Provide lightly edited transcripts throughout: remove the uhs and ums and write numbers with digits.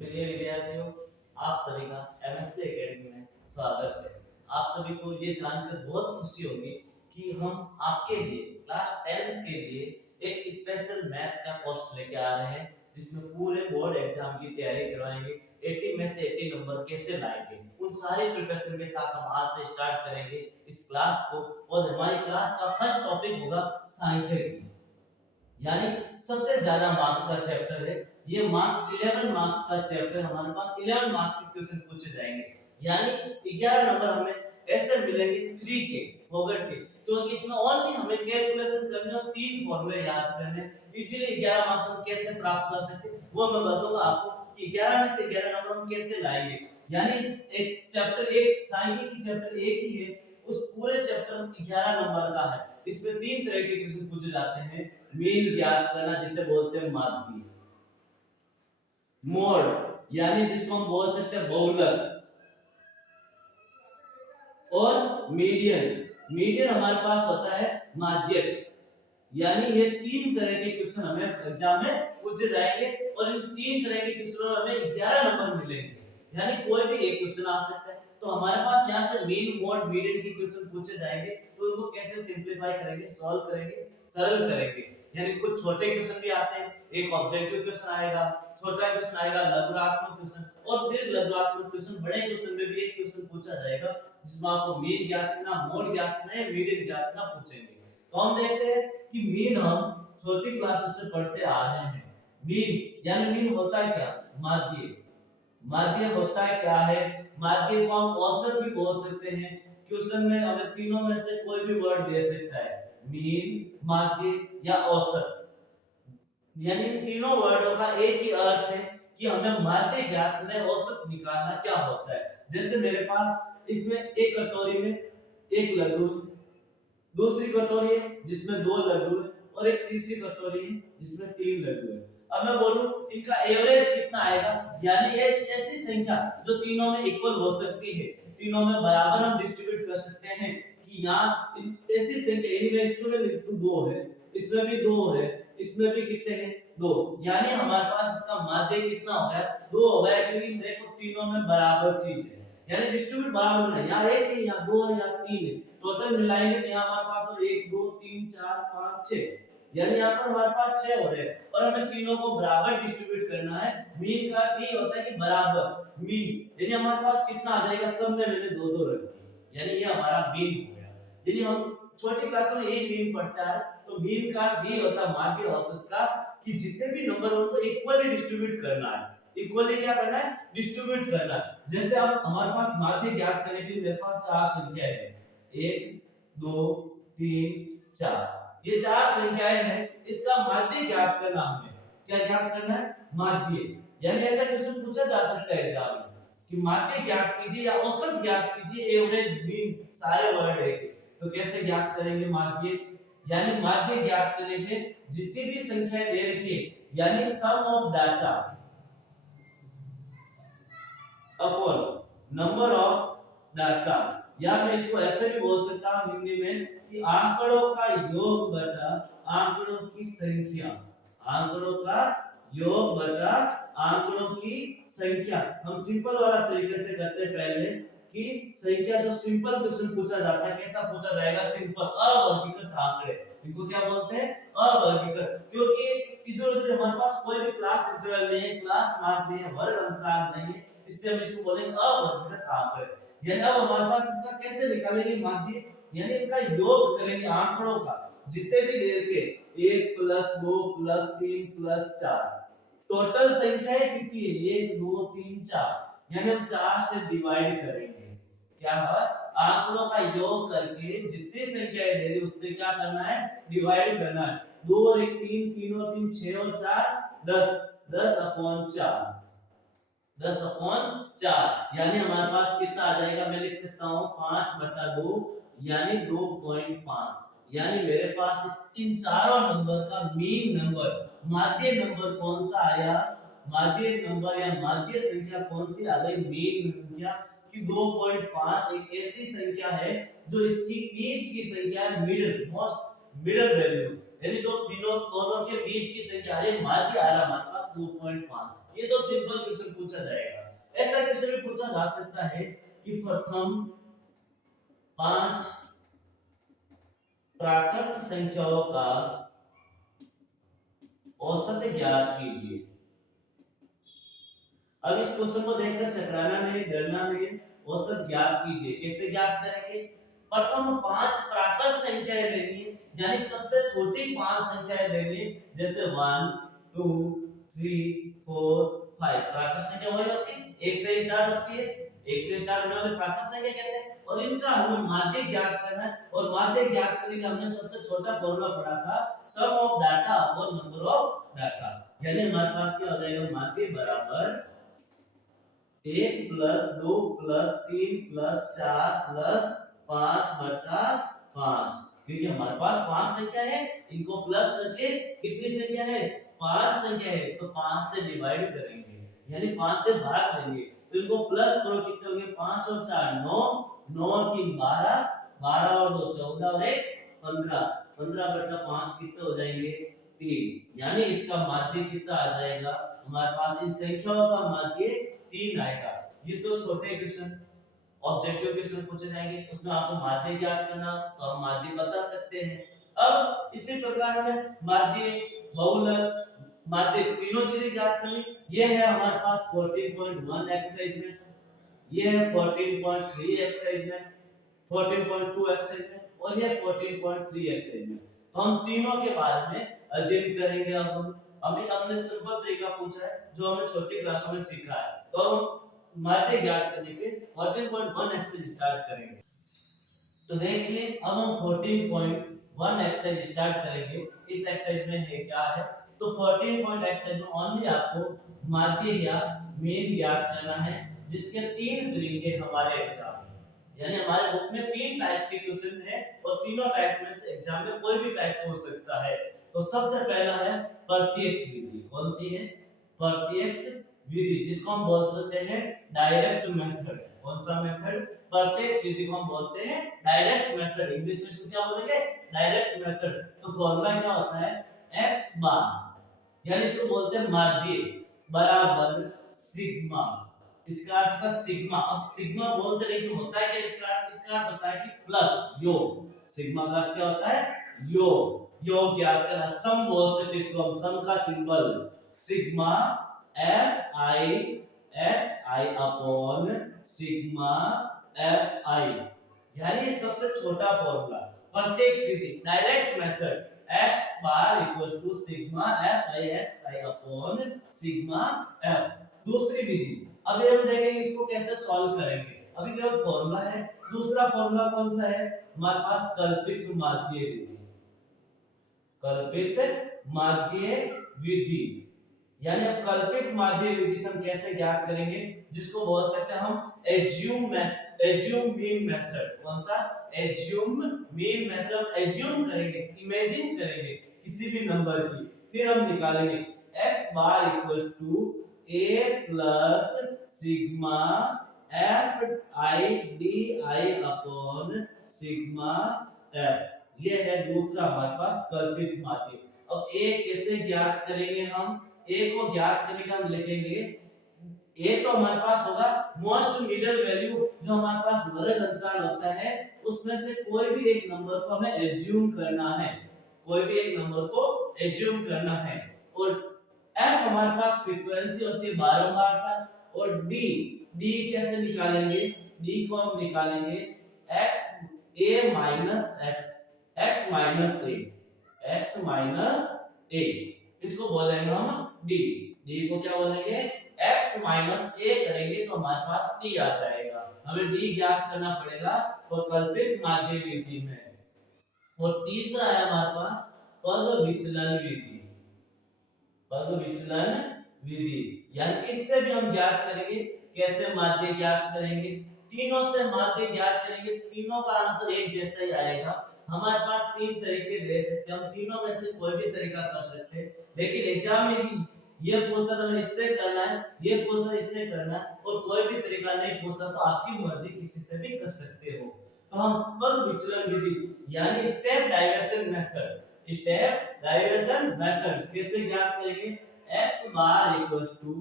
प्रिय विद्यार्थियों, आप सभी का एमएसपी एकेडमी में स्वागत है। आप सभी को ये जानकर बहुत खुशी होगी कि हम आपके लिए क्लास 10 के लिए एक स्पेशल मैथ का कोर्स लेके आ रहे हैं, जिसमें पूरे बोर्ड एग्जाम की तैयारी करवाएंगे। 80 में से 80 नंबर कैसे लाएंगे, उन सारे प्रिपरेशन के साथ हम आज से स्टार्ट करेंगे इस क्लास को। और हमारी क्लास का फर्स्ट टॉपिक होगा सांख्यिकी, यानी सबसे ज्यादा मार्क्स का चैप्टर है। ये मार्क्स 11 मार्क्स का चैप्टर, हमारे पास 11 मार्क्स के क्वेश्चन पूछे जाएंगे, यानी 11 नंबर हमें ऐसे मिलेंगे फ्री के, फोगट के, क्योंकि इसमें ओनली हमें कैलकुलेशन करनी और तीन फॉर्मूले याद करने। इजीली 11 मार्क्स हम कैसे प्राप्त कर सकते हैं वो मैं बताऊंगा आपको कि 11 में से 11 नंबर हम कैसे लाएंगे। यानी इस एक चैप्टर एक सांख्यिकी चैप्टर एक ही है, उस पूरे चैप्टर में 11 नंबर का है। इसमें तीन तरह के क्वेश्चन पूछे जाते हैं। मीन ज्ञात करना जिसे बोलते हैं माध्य, मोड यानी जिसको हम बोल सकते हैं बहुलक, और मीडियन। मीडियन हमारे पास होता है माध्यक। यानी ये तीन तरह के क्वेश्चन हमें एग्जाम में पूछे जाएंगे और इन तीन तरह के क्वेश्चन में हमें 11 नंबर मिलेंगे, यानी कोई भी एक क्वेश्चन आ सकता है। तो हमारे पास यहाँ से मीन मोड मीडियन के क्वेश्चन पूछे जाएंगे, तो इनको कैसे सिंपलीफाई करेंगे, सॉल्व करेंगे, सरल करेंगे। यानी कुछ छोटे क्वेश्चन भी आते हैं, एक ऑब्जेक्टिव क्वेश्चन आएगा, छोटा क्वेश्चन आएगा, लघुरात्मक क्वेश्चन, और दीर्घ लघुरात्मक क्वेश्चन। बड़े क्वेश्चन में भी एक क्वेश्चन पूछा जाएगा जिसमें आपको मीन ज्ञात करना, मोड ज्ञात करना या मीडियन ज्ञात करना पूछेंगे। तो हम देखते हैं कि मीन हम छोटी क्लासेस से पढ़ते आ रहे हैं। मीन यानी मीन होता है क्या, माध्य। माध्य होता है क्या है, माध्य को हम औसत भी बोल सकते हैं। क्वेश्चन में हमें तीनों में से कोई भी वर्ड दे सकता है, मीन, माध्य या औसत। यानी इन तीनों वर्डों का एक ही अर्थ है कि हमें माध्य ज्ञात करना है, औसत निकालना क्या होता है। जैसे मेरे पास इसमें एक कटोरी में एक लड्डू, दूसरी कटोरी है जिसमें दो लड्डू है, और एक तीसरी कटोरी है जिसमें तीन लड्डू है। अब मैं बोलूं इनका एवरेज कितना आएगा, यानी एक ऐसी संख्या जो तीनों में इक्वल हो सकती है, तीनों में बराबर हम डिस्ट्रीब्यूट कर सकते हैं कि यहाँ ऐसी संख्या, इनमें इसमें लिख दूं दो है, इसमें भी दो है, इसमें भी कितने हैं, दो। यानी हमारे पास इसका माध्य कितना हो गया, दो हो गया, क्योंकि देखो तीनों में बराबर चीज है, यानी डिस्ट्रीब्यूट बराबर नहीं, यहाँ एक है, यहाँ दो है, यहाँ तीन है, टोटल मिलाएंगे तो यहाँ हमारे पास 1 2 3 4 5 6, यानी यहाँ पर हमारे पास 6 हो रहे हैं, और हमें तीनों को बराबर डिस्ट्रीब्यूट करना है। मीन का अर्थ ये होता है कि बराबर, मीन यानी हमारे पास कितना आ जाएगा, सब में मैंने दो दो रख दिए, यानी ये हमारा मीन हो गया। यानी हम छोटी क्लास में एक मीन पढ़ता है, तो मीन का अर्थ ये होता है माध्य औसत का, कि जितने भी नंबर उनको इक्वली डिस्ट्रीब्यूट करना है, इक्वली क्या करना है, डिस्ट्रीब्यूट करना है। जैसे अब हमारे पास माध्य ज्ञात करने के लिए मेरे पास चार संख्याएं हैं, 1 2 3 4, ये चार संख्याएं हैं, इसका माध्य ज्ञात करना, हमें क्या ज्ञात करना है, माध्य। यानी ऐसा क्वेश्चन पूछा जा सकता है एग्जाम में कि माध्य ज्ञात कीजिए या औसत ज्ञात कीजिए, एवरेज, मीन, सारे वर्ड है। तो कैसे ज्ञात करेंगे माध्य, यानी माध्य ज्ञात करने के लिए जितनी भी संख्याएं दे रखी है, यानी sum of data upon number of data, या मैं इसको ऐसे भी बोल सकता हूं हिंदी में कि आंकड़ों का योग बटा आंकड़ों की संख्या, आंकड़ों का योग बटा आंकड़ों की संख्या। हम सिंपल वाला तरीके से करते हैं पहले, कि संख्या जो सिंपल क्वेश्चन पूछा जाता है कैसा पूछा जाएगा, सिंपल अवर्गीकृत आंकड़े, इनको क्या बोलते हैं, अवर्गीकृत। क्योंकि इधर उधर हमारे पास कोई भी क्लास इंटरवल नहीं है, क्लास मार्क नहीं है, वर्ग अंतराल नहीं है, इसलिए हम इसको बोलेंगे अवर्गीकृत आंकड़े। यानी अब हमारे पास इसका कैसे निकालेंगे माध्य, यानी इनका योग करेंगे आंकड़ों का, जितने भी दे के 1 + 2 + 3 + 4, टोटल संख्या कितनी है, 1 2 3 4, यानी हम 4 से डिवाइड करेंगे। क्या है, आंकड़ों का योग करके जितनी संख्याएं दे रही उससे क्या करना है, डिवाइड करना है। 2 और 1 3, 3 और 3 6 और 4 10, 10/4, 10/4, यानी हमारे पास कितना आ जाएगा, मैं लिख सकता हूं 5/2, यानी 2.5। यानी मेरे पास इन चारों नंबर का मीन नंबर, माध्य नंबर कौन सा आया, माध्य नंबर या माध्य संख्या कौन सी आ गई, मीन संख्या, कि 2.5 एक ऐसी संख्या है जो इसकी बीच की संख्या है, मिडिल मोस्ट मिडिल वैल्यू, यानी दो तीनों दोनों के बीच की संख्या आ रही, माध्य आ रहा हमारे पास 2.5। ये तो सिंपल क्वेश्चन पूछा जाएगा। ऐसा क्वेश्चन भी पूछा जा सकता है कि प्रथम 5 प्राकृत संख्याओं का औसत ज्ञात कीजिए। अब इस क्वेश्चन को देखकर चकराना नहीं, डरना नहीं, औसत ज्ञात कीजिए। कैसे ज्ञात करेंगे? प्रथम 5 प्राकृत संख्याएं लेनी है, यानी सबसे छोटी 5 संख्याएं लेनी है, जैसे 1 2 3 4 5। प्राकृत संख्या वही होती है, 1 से स्टार्ट होती है, 1 से स्टार्ट होने वाली प्राकृत संख्या कहते हैं। और इनका हमें माध्य ज्ञात करना है, और माध्य ज्ञात करने के लिए हमने सबसे छोटा फॉर्मूला पढ़ा था, sum of data upon number of data. यानी हमारे पास क्या हो जाएगा? माध्य बराबर 1 प्लस 2 प्लस 3 प्लस 4 प्लस 5 बटा 5। क्योंकि हमारे पास 5 संख्या है, इनको प्लस करके कितनी संख्या है? 5 संख्या है, तो 5 से डिवाइड करेंगे, यानी 5 से भाग देंगे, तो इनको प्लस करो, कितने होंगे? 5 और 4 9, 9 और 3 12, 12 और 2 14 और 1 15, 15 बटा 5 कितने हो जाएंगे? 3। यानी इसका माध्य कितना आ जाएगा? हमारे पास इन संख्याओं का माध्य 3 आएगा। ये तो छोटे क्वेश्चन, ऑब्जेक्टिव क्वेश्चन पूछे जाएंगे, उसमें आपको माध्य ज्ञात करना, तो हम माध्य बता सकते हैं। अब इसी प्रकार हमें माध्य, बहुलक, माध्य तीनों चीजें ज्ञात करनी। ये है हमारे पास 14.1 एक्सरसाइज में, ये है 14.3 एक्सरसाइज में, 14.2 एक्सरसाइज में, और ये 14.3 एक्सरसाइज में। तो हम तीनों के बारे में अध्ययन करेंगे। अब हम अभी हमने सिंपल तरीका पूछा है जो हमने छोटी क्लासों में सीखा है, तो हम माध्य ज्ञात करने के 14.1 एक्सरसाइज स्टार्ट करेंगे। तो देखिए अब हम 14.1 एक्सरसाइज स्टार्ट करेंगे। इस एक्सरसाइज में है क्या है? तो 14 एक्सरसाइज में ओनली आपको माध्य या मीन ज्ञात करना है, जिसके 3 तरीके हमारे एग्जाम में, यानी हमारे बुक में 3 टाइप्स के क्वेश्चन है, और तीनों टाइप में से एग्जाम में कोई भी टाइप हो सकता है। तो सबसे पहला है प्रत्यक्ष विधि। कौन सी है? प्रत्यक्ष विधि, जिसको हम बोल सकते हैं डायरेक्ट मेथड। कौन सा मेथड? प्रत्यक्ष विधि को हम बोलते हैं डायरेक्ट मेथड। इंग्लिश में इसको क्या बोलेंगे? Direct method. तो फॉर्मूला क्या होता है? x बार, यानी इसको बोलते हैं माध्य, बराबर सिग्मा। इसका अर्थ होता है सिग्मा। अब सिग्मा बोलते लेकिन होता है क्या इसका अर्थ होता है कि प्लस, योग। सिग्मा का अर्थ क्या होता है? योग। योग ज्ञात करना, सम बोल सकते इसको हम, सम का symbol sigma F I x I upon sigma F I, यानी सबसे छोटा फॉर्मूला। प्रत्यक्ष विधि direct method, x bar equals to sigma F I x I upon sigma F. दूसरी विधि, अभी हम देखेंगे इसको कैसे सॉल्व करेंगे। अभी केवल फॉर्मूला है। दूसरा फॉर्मूला कौन सा है? हमारे पास कल्पित माध्य विधि। कल्पित माध्य विधि, यानी अब कल्पित माध्य विधि से हम कैसे ज्ञात करेंगे, जिसको बोल सकते हैं हम एज्यूम मीन मेथड। कौन सा? Assume mean method. हम एज्यूम करेंगे, इमेजिन करेंगे किसी भी नंबर की, फिर हम निकालेंगे x bar equals to a plus sigma f i d i upon sigma f। ये है दूसरा हमारे पास कल्पित माध्य। अब a कैसे ज्ञात करेंगे हम? a को ज्ञात करने का हम लिखेंगे, a तो हमारे पास होगा मोस्ट मिडिल वैल्यू, जो हमारे पास वर्ग अंतराल होता है, उसमें से कोई भी एक नंबर को हमें एज्यूम करना है, कोई भी एक नंबर को एज्यूम करना है। और f हमारे पास फ्रीक्वेंसी होती है बारंबारता। और d कैसे निकालेंगे? d को हम निकालेंगे x a minus x minus a, इसको बोलेंगे हम d को क्या बोलेंगे? x माइनस a करेंगे तो हमारे पास d आ जाएगा। हमें d ज्ञात करना पड़ेगा और कल्पित माध्य विधि में। और तीसरा है हमारे पास पद विचलन विधि। पद विचलन विधि, यानी इससे भी हम ज्ञात करेंगे। कैसे माध्य ज्ञात करेंगे? तीनों से माध्य ज्ञात करेंगे, तीनों का आंसर एक जैसा ही आएगा। हमारे पास 3 तरीके दे सकते हैं, हम तीनों में से कोई भी तरीका कर सकते हैं, लेकिन एग्जाम में यदि ये पूछता तो हमें इससे करना है, ये पूछता इससे करना है, और कोई भी तरीका नहीं पूछता तो आपकी मर्जी, किसी से भी कर सकते हो। तो हम पद विचलन विधि यानी step diversion method, step diversion method कैसे ज्ञात करेंगे? x bar equals to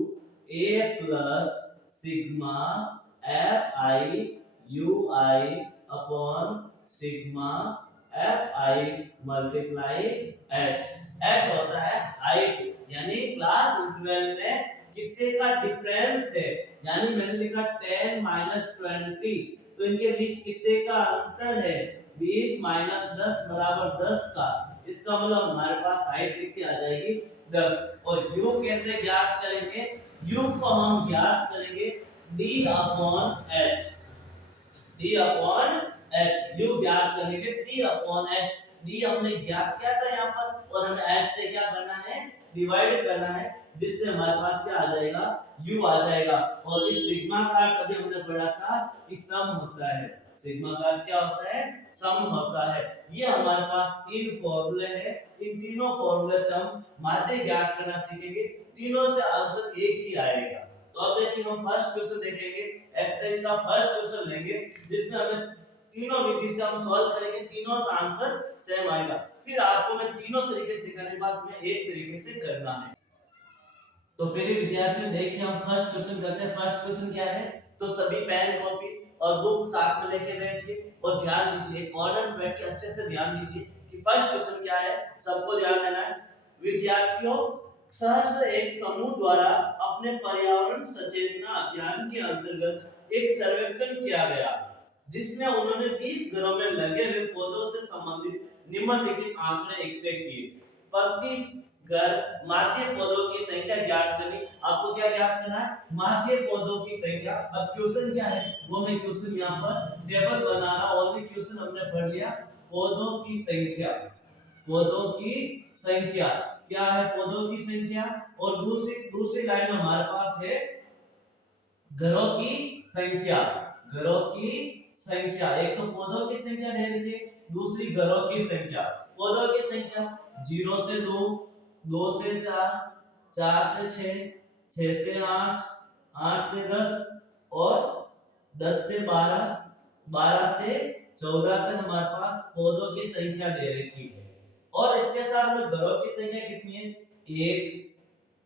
a plus sigma F i u i upon sigma F i multiply h. H होता है हाइट, यानी क्लास इंटरवल में कितने का डिफरेंस है, यानी मैंने लिखा 10 माइनस 20, तो इनके बीच कितने का अंतर है, 20 माइनस 10 बराबर 10 का। इसका मतलब हमारे पास हाइट कितनी आ जाएगी, 10। और u कैसे ज्ञात करेंगे, u को हम ज्ञात करेंगे d upon h, d upon h, u ज्ञात करेंगे d अपॉन h। d हमने ज्ञात किया था यहाँ पर, और हमें h से क्या करना है, डिवाइड करना है, जिससे हमारे पास क्या आ जाएगा, u आ जाएगा। और इस सिग्मा का कभी हमने पढ़ा था कि सम होता है, सिग्मा का क्या होता है, सम होता है। ये हमारे पास तीन फॉर्मूले हैं, इन तीनों फॉर्मूले से हम माध्य ज्ञात करना सीखेंगे, तीनों से आंसर एक ही आएगा। तो अब देखिए हम फर्स्ट क्वेश्चन देखेंगे, एक्सरसाइज का फर्स्ट क्वेश्चन लेंगे, जिसमें हमें तीनों विधि से हम सॉल्व करेंगे, तीनों से आंसर सेम आएगा। फिर आपको मैं तीनों तरीके सिखाने के बाद तुम्हें एक तरीके से करना है। तो फिर विद्यार्थियों देखिए हम फर्स्ट क्वेश्चन करते हैं। फर्स्ट क्वेश्चन क्या है, तो सभी पेन कॉपी और बुक साथ में लेके बैठिए और ध्यान दीजिए, कॉर्नर में बैठ के अच्छे से ध्यान दीजिए कि फर्स्ट क्वेश्चन क्या है, सबको ध्यान देना है। विद्यार्थियों, सहर्ष एक समूह द्वारा अपने पर्यावरण सचेतना अभियान के अंतर्गत एक सर्वेक्षण किया गया, जिसमें उन्होंने 20 घरों में लगे हुए पौधों से संबंधित निम्नलिखित आंकड़े इकट्ठे किए। प्रति घर माध्य पौधों की संख्या ज्ञात करनी। आपको क्या ज्ञात करना है, माध्य पौधों की संख्या। अब क्वेश्चन क्या है, वो मैं क्वेश्चन यहाँ पर टेबल बना रहा हूं, और क्वेश्चन हमने पढ़ लिया, पौधों की संख्या, पौधों की संख्या क्या है, पौधों की संख्या। और दूसरी लाइन हमारे पास है घरों की संख्या, घरों की संख्या। एक तो पौधों की संख्या दे रखी है, दूसरी घरों की संख्या। पौधों की संख्या 0 से 2, 2 से 4, 4 से 6, 6 से 8, 8 से 10 और 10 से 12, 12 से 14 तक हमारे पास पौधों की संख्या दे रखी है। और इसके साथ में घरों की संख्या कितनी है, 1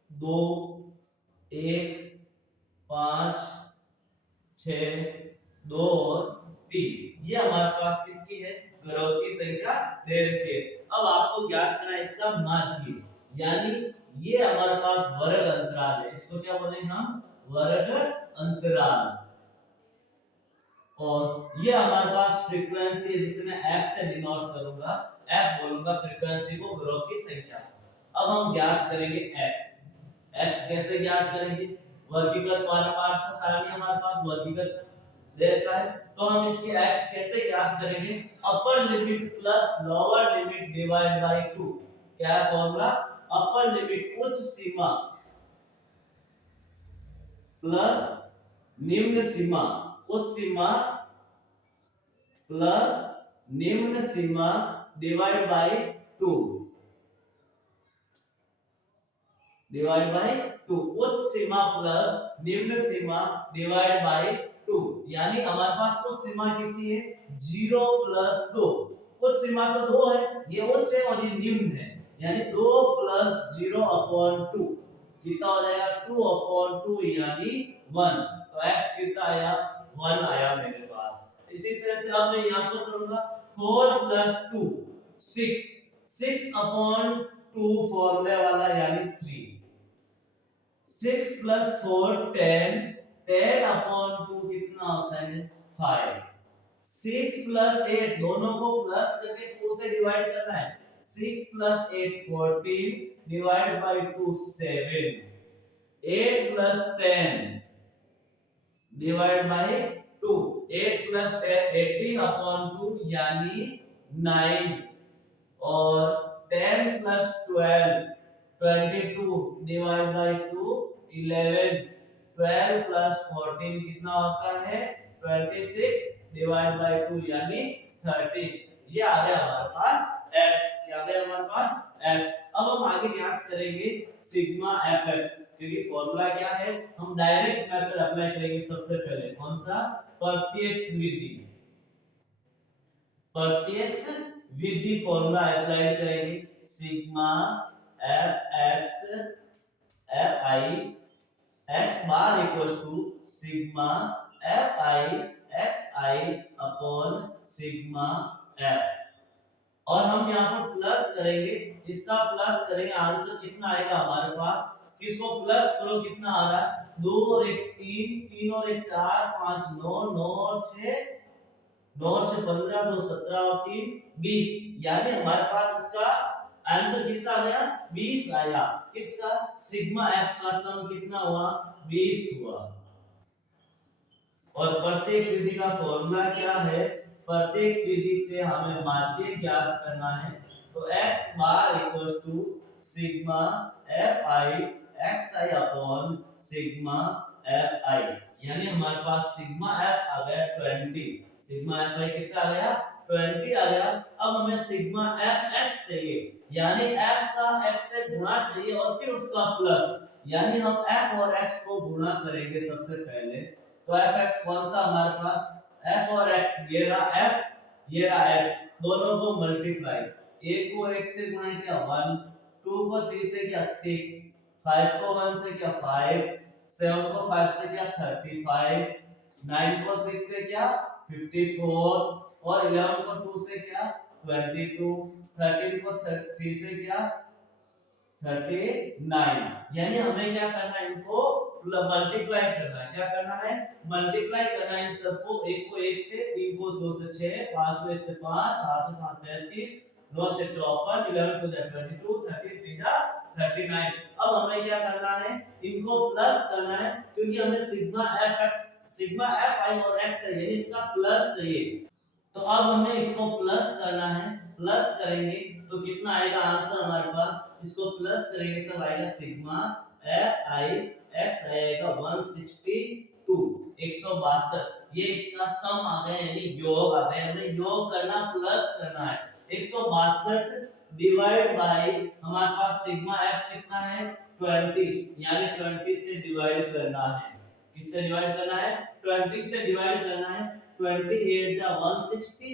2 1 5 6 2 और 3, ये हमारे पास किसकी है, घरों की संख्या दे रखी है। अब आपको ज्ञात करना है इसका माध्य, यानी ये हमारे पास वर्ग अंतराल है, इसको क्या बोलेंगे हम, वर्ग अंतराल। और ये हमारे पास फ्रीक्वेंसी है, जिसे मैं f से डिनोट करूंगा, f बोलूंगा फ्रीक्वेंसी को, घरों की संख्या। अब हम ज्ञात करेंगे x। x कैसे ज्ञात करेंगे, वर्गीकृत पारंपरिक सारणी हमारे पास वर्गीकृत दे रखा है, तो हम इसकी x कैसे ज्ञात करेंगे, upper limit plus lower limit divide by 2। क्या है फॉर्मूला, अपर लिमिट उच्च सीमा प्लस निम्न सीमा, उच्च सीमा प्लस निम्न सीमा डिवाइड बाय 2, डिवाइड बाय 2, उच्च सीमा प्लस निम्न सीमा डिवाइड बाय 2। यानी हमारे पास उच्च सीमा कितनी है, 0 प्लस 2। उच्च सीमा तो 2 है, ये उच्च है और ये निम्न है, यानी 2 प्लस 0 अपॉन 2 कितना हो जाएगा, 2 अपॉन 2 यानी 1। तो x कितना आया, 1 आया मेरे पास। इसी तरह से अब मैं यहाँ पर करूंगा 4 प्लस 2 6, 6 अपॉन 2 फॉर्मूले वाला यानी 3, 6 प्लस 4 10, 10 अपॉन 2 कितना होता है, 5। 6 प्लस 8, दोनों को प्लस करके 2 से डिवाइड करना है, 6 plus 8 14 divide by 2 7, 8 plus 10 divide by 2, 8 plus 10 18 upon 2 यानी 9, और 10 प्लस 12 22 डिवाइड बाय 2 11, 12 प्लस 14 कितना होता है, 26 डिवाइड बाय 2 यानी 30। ये आ गया हमारे पास x, क्या आ गया हमारे पास x। अब हम आगे ज्ञात करेंगे सिग्मा fx, क्योंकि फॉर्मूला क्या है, हम डायरेक्ट मेथड अप्लाई करेंगे सबसे पहले। कौन सा, प्रत्यक्ष विधि, प्रत्यक्ष विधि फॉर्मूला अप्लाई करेंगे। Sigma fx fi x bar equals to sigma F I x I upon sigma f. और हम यहाँ पर प्लस करेंगे, इसका प्लस करेंगे, आंसर कितना आएगा हमारे पास, किसको प्लस करो कितना आ रहा है, 2 और 1 3, 3 और 1 4 5 9, 9 और 6 9 और 6 15, 2 17 और 3 20, यानी हमारे पास इसका आंसर कितना आ गया, 20 आया। किसका, सिग्मा एफ का सम कितना हुआ, 20 हुआ। और प्रत्येक विधि का फॉर्मूला क्या है, प्रत्येक विधि से हमें माध्य ज्ञात करना है। तो x bar equals to sigma F I x I upon sigma F I, यानी हमारे पास सिग्मा एफ आ गया 20, सिग्मा एफ आई कितना आ गया, 20 आ गया। अब हमें सिग्मा एफ एक्स चाहिए, यानी एफ का एक्स से गुणा चाहिए और फिर उसका प्लस, यानी हम एफ और एक्स को गुणा करेंगे सबसे पहले। तो एफ एक्स कौन सा हमारे पास, एफ और एक्स, ये रहा एफ ये रहा एक्स, दोनों को मल्टीप्लाई, एक को एक से गुणा किया 1, 2 को 3 से किया 6, 5 को 1 से किया 5, 7 को 5 से किया 35, 9 को 6 से किया 54 और 11 को 2 से किया 22, 13 को 3 से किया 39, यानी हमें क्या करना है, इनको मल्टीप्लाई करना है। क्या करना है, मल्टीप्लाई करना है इन सबको, एक को एक से, तीन को दो से 6, 5 को 1 से 5, 7 को 5 35, 9 से 54, 11 को 22, 33 जा 39। अब हमें क्या करना है, इनको प्लस करना है, क्योंकि हमें sigma F x, sigma F I और एक्स है, यानी इसका प्लस चाहिए। तो अब हमें इसको प्लस करना है, प्लस करेंगे तो कितना आएगा आंसर हमारे पास, इसको प्लस करेंगे तब आएगा सिग्मा एफ आई एक्स आएगा 162, 162, ये इसका सम आ गया, यानी योग आ गया। हमें योग करना, प्लस करना है, 162 डिवाइड बाय हमारे पास सिग्मा एफ कितना है 20, यानी 20 से डिवाइड करना है, किससे डिवाइड करना है, 20 से डिवाइड करना है। 28 जा 160,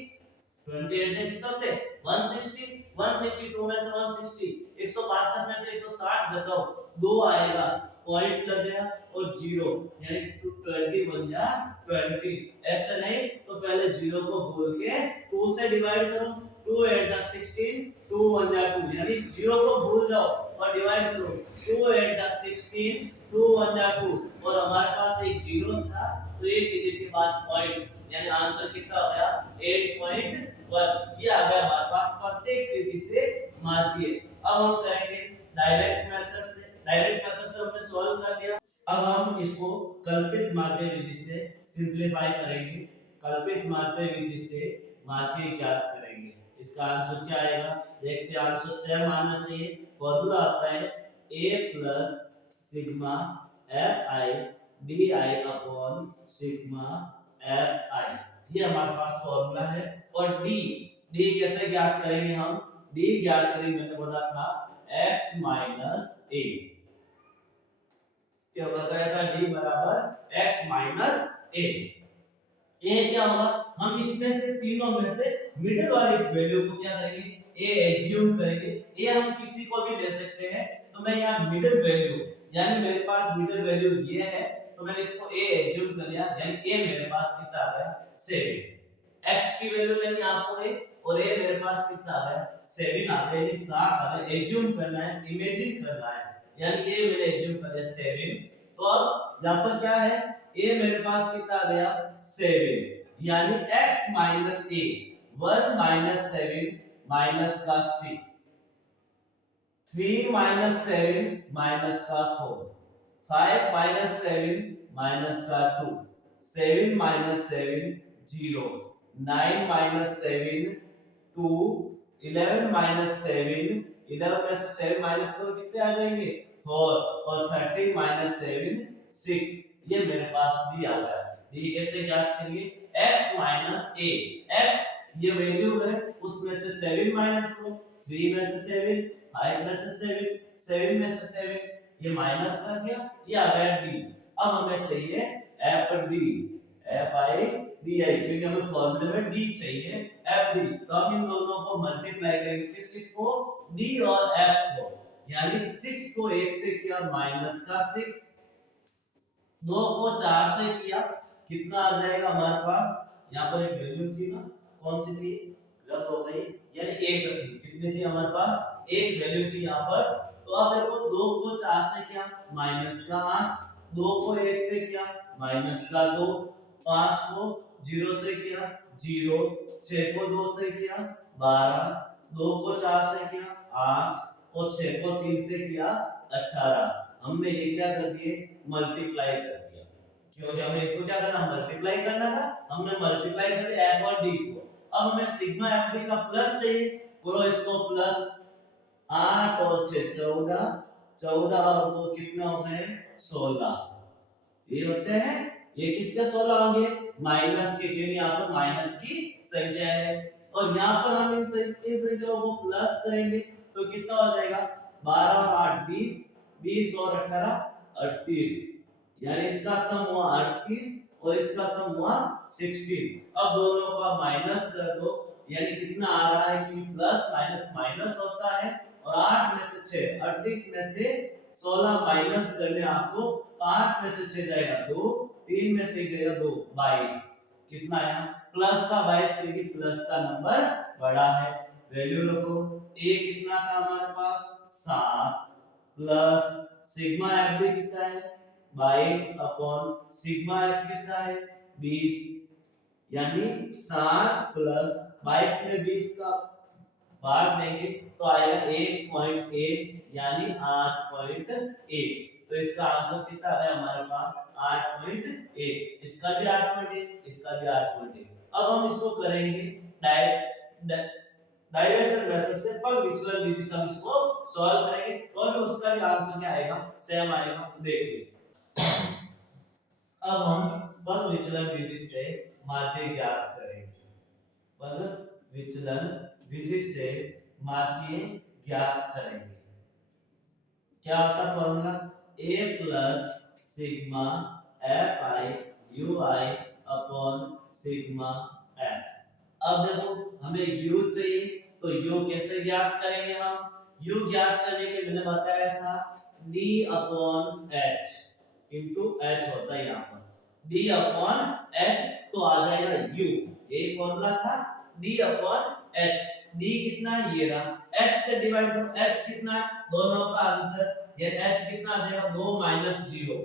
28 से कितना होते 160, 162 में से 160, 162 में से 160 घटाओ 2 आएगा, पॉइंट लग गया और 0, यानी 20 बन जा 20। ऐसे नहीं तो पहले 0 को बोल के 2 से डिवाइड करो, 2 8 जा 16, 2 1 जा 2, यानी 0 को भूल जाओ और डिवाइड करो, 2 8 जा 16, 2 1 जा 2, और हमारे पास एक 0 था तो एक डिजिट के बाद पॉइंट, यानी आंसर कितना आ गया 8.1, ये आ गया हमारे पास प्रत्येक विधि से माध्य। अब हम करेंगे डायरेक्ट मेथड से, डायरेक्ट मेथड से हमने सॉल्व कर लिया। अब हम इसको कल्पित माध्य विधि से सिंपलीफाई करेंगे, कल्पित माध्य विधि से माध्य ज्ञात करेंगे। इसका आंसर क्या आएगा, देखते हैं, आंसर सेम आना चाहिए। फॉर्मूला आता है a plus sigma F I D I upon sigma F I, ये हमारे पास फॉर्मूला है। और डी, डी कैसे ज्ञात करेंगे हम, डी ज्ञात करेंगे, मैंने बोला था x माइनस ए, क्या बताया था, d बराबर x माइनस ए। ए क्या होगा, हम इसमें से तीनों में से मिडिल वाली वैल्यू को क्या करेंगे, ए एज्यूम करेंगे। ए हम किसी को भी ले सकते हैं, तो मैं यहाँ मिडिल वैल्यू, यानी मेरे पास मिडिल वैल्यू ये है, तो मैंने इसको ए एज्यूम कर लिया, यानी ए मेरे पास कितना आ गया 7, x की वैल्यू लेनी आपको ए, और ए मेरे पास कितना आ गया 7 आ गया, यानी 7 आ गया। एज्यूम करना है, इमेजिन करना है, यानी ए मैंने एज्यूम कर लिया 7। तो अब यहाँ पर क्या है, a मेरे पास कितना आ गया 7, यानी x माइनस ए, 1 माइनस 7 माइनस का 6, 3 माइनस 7 माइनस का 4, 5 माइनस 7 माइनस का 2, 7 माइनस 7 0, 9 माइनस 7 2, 11 माइनस 7, 11 में से 7 माइनस करो कितने आ जाएंगे 4, और 13 माइनस 7 6, ये मेरे पास डी आ गया। डी कैसे ज्ञात करेंगे, x माइनस ए, x ये वैल्यू है, उसमें से 7 माइनस करो, 3 में से 7, 5 में से 7, 7 में से 7, ये माइनस कर दिया, ये आ गया डी। अब हमें चाहिए F D, F I D I, क्योंकि हमें फॉर्मूले में डी चाहिए, एफ डी। तो हम इन दोनों को मल्टीप्लाई करेंगे, किस किस को, डी और एफ को, यानी 6 को 1 से किया माइनस का 6, 2 को 4 से किया कितना आ जाएगा हमारे पास, यहाँ पर एक वैल्यू थी ना, कौन सी थी, रद्द हो गई, यानी एक थी, कितनी थी हमारे पास, एक वैल्यू थी यहाँ पर। तो अब देखो 2 को 4 से किया माइनस का 8, 2 को 1 से किया माइनस का 2, 5 को 0 से किया 0, 6 को 2 से किया 12, 2 को 4 से किया 8 और 6 को 3 से किया 18। हमने ये क्या कर दिए, मल्टीप्लाई कर दिया, क्योंकि हमें इनको क्या करना, मल्टीप्लाई करना था, हमने मल्टीप्लाई कर दिया f और d को। अब हमें सिग्मा fd का प्लस चाहिए, करो इसको प्लस, 8 और 6 14, 14 और 2 कितना हो गए 16, ये होते हैं, ये किसके 16 होंगे, माइनस के, क्योंकि यहाँ पर माइनस की संख्या है, और यहाँ पर हम इन संख्याओं को प्लस करेंगे तो कितना हो जाएगा, 12 और 8 20, 20 और 18 38, यानी इसका सम हुआ 38 और इसका सम हुआ 16। अब दोनों का माइनस कर दो, यानी कितना आ रहा है कि प्लस माइनस माइनस होता है, और 8 में से 6, 38 में से 16 माइनस करने आपको, तो 8 में से 6 जाएगा 2, 3 में से 1 जाएगा 2, 22, कितना आया प्लस का 22, क्योंकि प्लस का नंबर बड़ा है। वैल्यू रखो, a कितना था हमारे पास 7 प्लस सिग्मा f भी कितना है 22 अपॉन सिग्मा f कितना है 20, यानी 7 प्लस 22 में 20 का बांट देंगे तो आएगा 1.8 यानी 8.8। तो इसका आंसर कितना है हमारे पास 8.8, इसका भी 8.8, इसका भी 8.8। अब हम इसको करेंगे डाइवर्शन मेथड से, पग विचलन विधि से हम इसको सॉल्व करेंगे, तो भी उसका भी आंसर क्या आएगा, सेम आएगा। तो देखिए अब हम पग विचलन विधि से माध्य ज्ञात करेंगे, पग विचलन विधि से माध्य ज्ञात करेंगे। क्या होता formula, a plus sigma F i u i upon sigma F. अब देखो हमें u चाहिए, तो u कैसे ज्ञात करेंगे हम, u ज्ञात करने के मैंने बताया था d upon h into h होता है यहाँ पर, d अपॉन h, तो आ जाएगा u, एक फॉर्मूला था d अपॉन h, d कितना है ये रहा, h से डिवाइड करो, h कितना है दोनों का अंतर, यानी h कितना आ जाएगा 2 माइनस 0,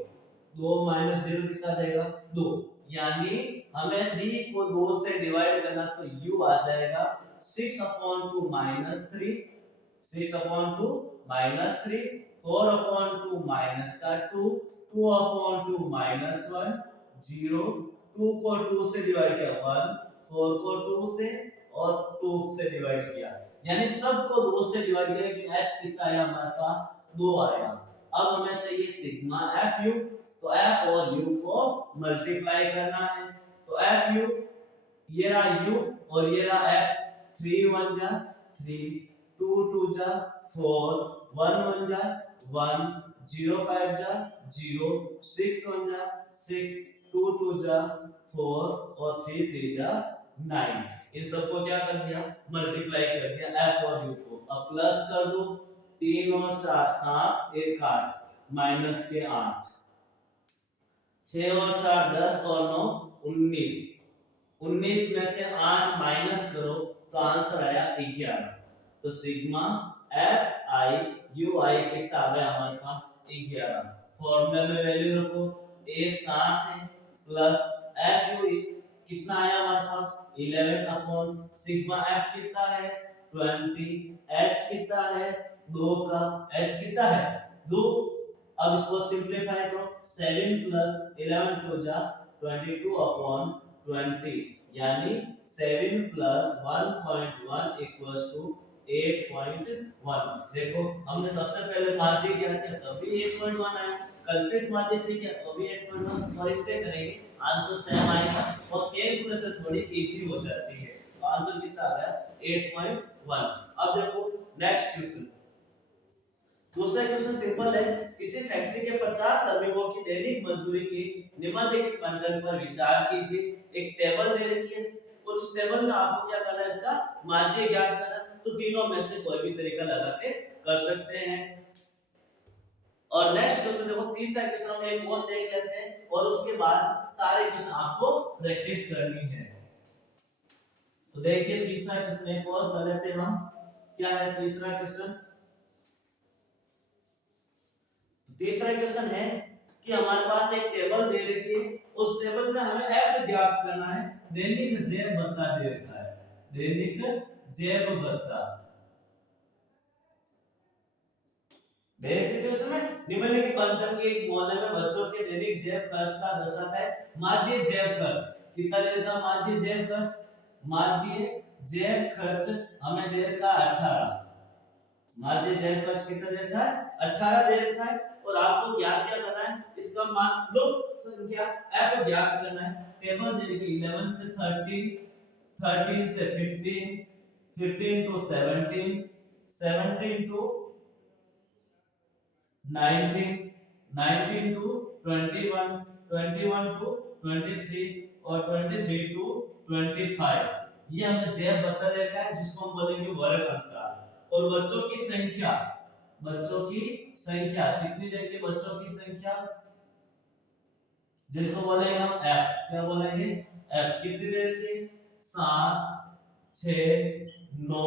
2 माइनस 0 कितना आ जाएगा 2, यानी हमें d को 2 से डिवाइड करना, तो u आ जाएगा 6 upon 2 minus 3, 6 upon 2 minus 3, 4 upon 2 minus का 2, 2 अपॉन 2 माइनस 1, 0, 2 को 2 से डिवाइड किया 1, 4 को 2 से और 2 से डिवाइड किया, यानी सबको 2 से डिवाइड किया, लेकिन h कितना आया हमारे पास 2 आया। अब हमें चाहिए सिग्मा एफ यू, तो f और u को मल्टीप्लाई करना है, तो एफ यू ये रहा u और ये रहा f, 3 1 जा 3, 2 2 जा 4, 1 1 जा 1, 0 5 जा 0, 6 1 जा 6, 2 2 जा 4 और 3 3 जा 9। इन सबको क्या कर दिया, मल्टीप्लाई कर दिया f और u को। अब प्लस कर दो, 3 और 4 7, 1 8, माइनस के 8, 6 और 4 10 और 9 19, 19 में से 8 माइनस करो तो आंसर आया 11। तो सिग्मा एफ आई यू आई कितना आ गया हमारे पास 11। फॉर्मूले में वैल्यू रखो, a 7 है प्लस एफ यू कितना आया हमारे पास 11 अपॉन सिग्मा एफ कितना है 20, h कितना है 2 का, h कितना है 2। अब इसको सिंपलीफाई करो, 7 प्लस 11 टू जा 22 अपॉन 20, यानी 7 प्लस 1.1 इक्वल्स टू 8.1। देखो हमने सबसे पहले माध्य किया था तब भी 8.1 आया, कल्पित माध्य से किया तो भी 8.1, और इससे करेंगे आंसर सेम आएगा, और कैलकुलेशन थोड़ी इजी हो जाती है। तो आंसर कितना आ गया 8.1। अब देखो नेक्स्ट क्वेश्चन, दूसरा क्वेश्चन सिंपल है, किसी फैक्ट्री के 50 श्रमिकों की दैनिक मजदूरी की निम्नलिखित बंटन पर विचार कीजिए। एक टेबल दे रखी है और उस टेबल में आपको क्या करना है, इसका माध्य ज्ञात करना, तो तीनों में से कोई भी तरीका लगा के कर सकते हैं। और नेक्स्ट क्वेश्चन देखो, तीसरा क्वेश्चन हम एक और देख लेते हैं और उसके बाद सारे क्वेश्चन आपको प्रैक्टिस करनी है। तो देखिए तीसरा क्वेश्चन एक और कर लेते हैं हम। क्या है तीसरा क्वेश्चन? तीसरा क्वेश्चन है कि हमारे पास एक टेबल दे रखी है, उस टेबल में हमें एफ ज्ञात करना है। दैनिक जैव भत्ता दे रखा है, दैनिक जैव भत्ता। देखिए उसमें निम्नलिखित बंटन के एक मोहल्ले में बच्चों के दैनिक जैव खर्च का दर्शाता है। माध्य जैव खर्च कितना दे रखा? माध्य जैव खर्च, माध्य जैव खर्च हमें दे रखा 18। माध्य जैव खर्च कितना दे रखा है? 18 दे रखा है। और आपको ज्ञात क्या करना है? इसका मान लुप्त संख्या f ज्ञात करना है। टेबल दे रखी 11 से 13, 13 से 15, 15 टू 17, 17 टू 19, 19 टू 21, 21 टू 23 और 23 टू 25। ये हमें जैव भत्ता देखा है जिसको हम बोलेंगे वर्ग अंतराल। और बच्चों की संख्या, बच्चों की संख्या कितनी देर के बच्चों की संख्या जिसको बोलेंगे हम f, क्या बोलेंगे? f कितनी देर की? 7, 6, 9,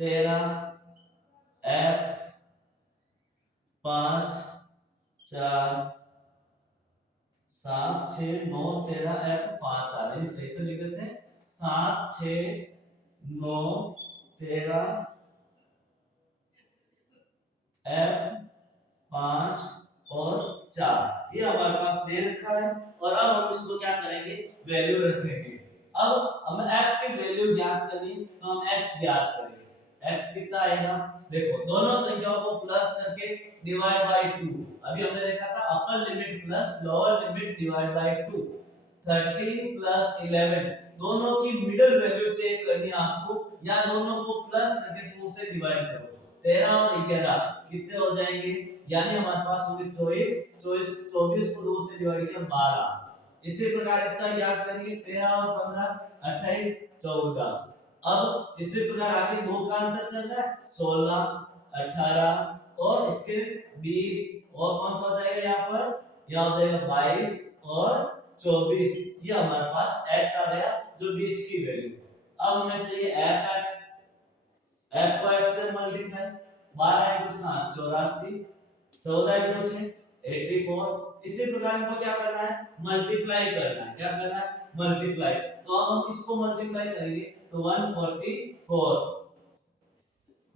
13, f 5, 4, 7, 6, 9, 13 f 5 आ रही है। सही से लिख देते हैं 7, 6, 9, 13 f 5 और 4 ये हमारे पास दे रखा है। और अब हम इसको क्या करेंगे? वैल्यू रखेंगे। अब हमें f की वैल्यू ज्ञात करनी है तो हम x ज्ञात करेंगे। x कितना आएगा? देखो दोनों संख्याओं को प्लस करके डिवाइड बाय 2। अभी हमने देखा था upper limit plus lower limit divide by 2। 13 plus 11 दोनों की मिडिल वैल्यू चेक करनी है आपको, या दोनों को प्लस करके 2 से डिवाइड करो। 13 और 11 कितने हो जाएंगे? यानी हमारे पास होंगे 24, 24 को 2 से डिवाइड किया 12। इसी प्रकार इसका ज्ञात करेंगे 13 और 15 28, 14। अब इसी प्रकार आगे दो का अंतर चल रहा है 16, 18 और इसके 20 और कौन सा हो जाएगा यहाँ पर? यहाँ हो जाएगा 22 और 24। ये हमारे पास x आ गया जो बीच की वैल्यू। अब हमें चाहिए fx, f को x से मल्टीप्लाई 12 into 7 84, 14 into 6 84। इसी प्रकार इनको क्या करना है? मल्टीप्लाई करना है। क्या करना है? मल्टीप्लाई। तो अब हम इसको मल्टीप्लाई करेंगे तो 144।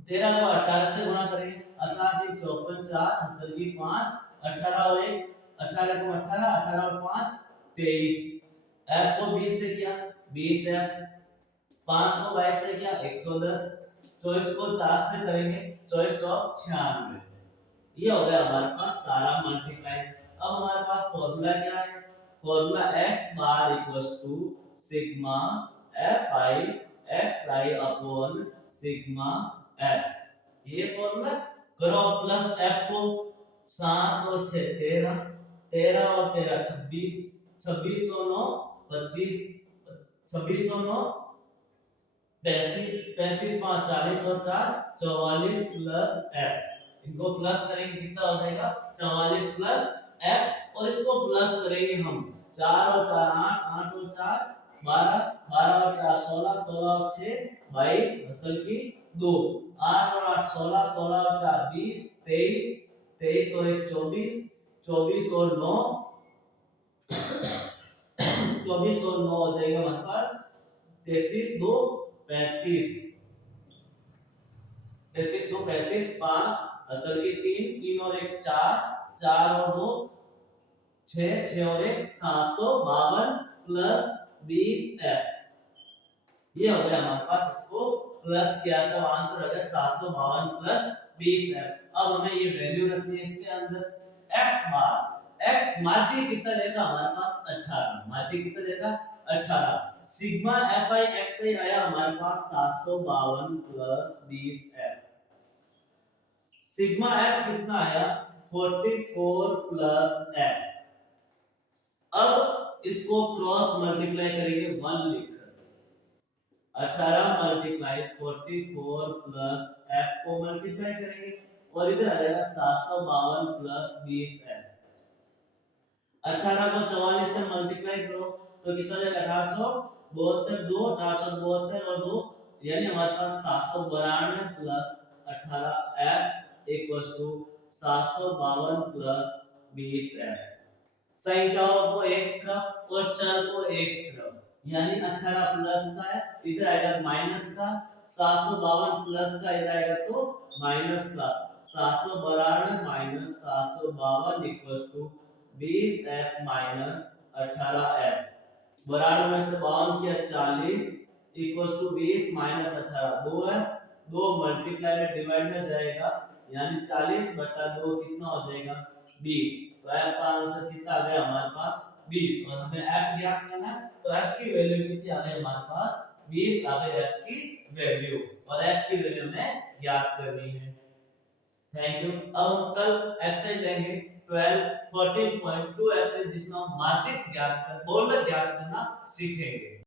13 को 18 से गुणा करेंगे 18 3 54 4 हसल की 5 18 और 1 18 को 18 18 और 5 23। f को 20 से किया 20 f, 5 को 22 से किया 110, 24 को 4 से करेंगे 24 चौक 96। ये हो गया हमारे पास सारा मल्टीप्लाई। अब हमारे पास फॉर्मूला क्या है? Formula x bar equals to sigma fi xi upon sigma f। ये फॉर्मूला करो प्लस f को 7 और 6 13, 13 और 13 26, 26 और 9 25, 26 और 9 35, 35 5 40 और 4 44 प्लस f। इनको प्लस करेंगे कितना हो जाएगा? 44 प्लस f। और इसको प्लस करेंगे हम 4 और 4 8, 8 और 4 12, 12 और 4 16, 16 और 6 22 हसल की 2, 8 और 8 16, 16 और 4 20 23, 23 और 1 24, 24 और 9 24 और 9 हो जाएगा हमारे पास 33 2 35, 33 2 35 5 असल की 3, 3 और 1 4, 4 और 2 6, 6 और 1 752 प्लस 20 f। ये हो गया हमारे पास, इसको प्लस किया था आंसर आ गया 752 प्लस 20 f। अब हमें ये वैल्यू रखनी है इसके अंदर। x बार, x माध्य कितना देगा हमारे पास? 18। माध्य कितना देगा? 18। सिग्मा fi xi आया हमारे पास 752 प्लस 20 f। सिग्मा f कितना आया? 44 प्लस f। अब इसको क्रॉस मल्टीप्लाई करेंगे 1 लिखकर 18 मल्टीप्लाई 44 प्लस f को मल्टीप्लाई करेंगे और इधर आ जाएगा 752 प्लस 20f। 18 को 44 से मल्टीप्लाई करो तो कितना हो जाएगा 1872 2 1872 और 2 यानी हमारे पास 792 plus 18f equals to 752 plus 20f। संख्याओं को एक तरफ और चर को एक तरफ, यानी 18 प्लस का है इधर आएगा माइनस का, 752 प्लस का इधर आएगा तो माइनस का, 792 minus 752 equals to 20f minus 18f। 92 में से 52 किया 40 इक्वल्स टू 20 माइनस 18 2 है, 2 मल्टीप्लाई में डिवाइड में जाएगा यानी 40 बटा 2 कितना हो जाएगा 20। तो f का आंसर कितना आ गया हमारे पास 20 और हमें f ज्ञात करना है तो f की वैल्यू कितनी आ गई हमारे पास 20 आ गई f की वैल्यू और f की वैल्यू हमें ज्ञात करनी है। Thank you. अब हम कल एक्सरसाइज लेंगे 12 14.2 एक्सरसाइज जिसमें हम माध्यक ज्ञात कर बोलक ज्ञात करना सीखेंगे।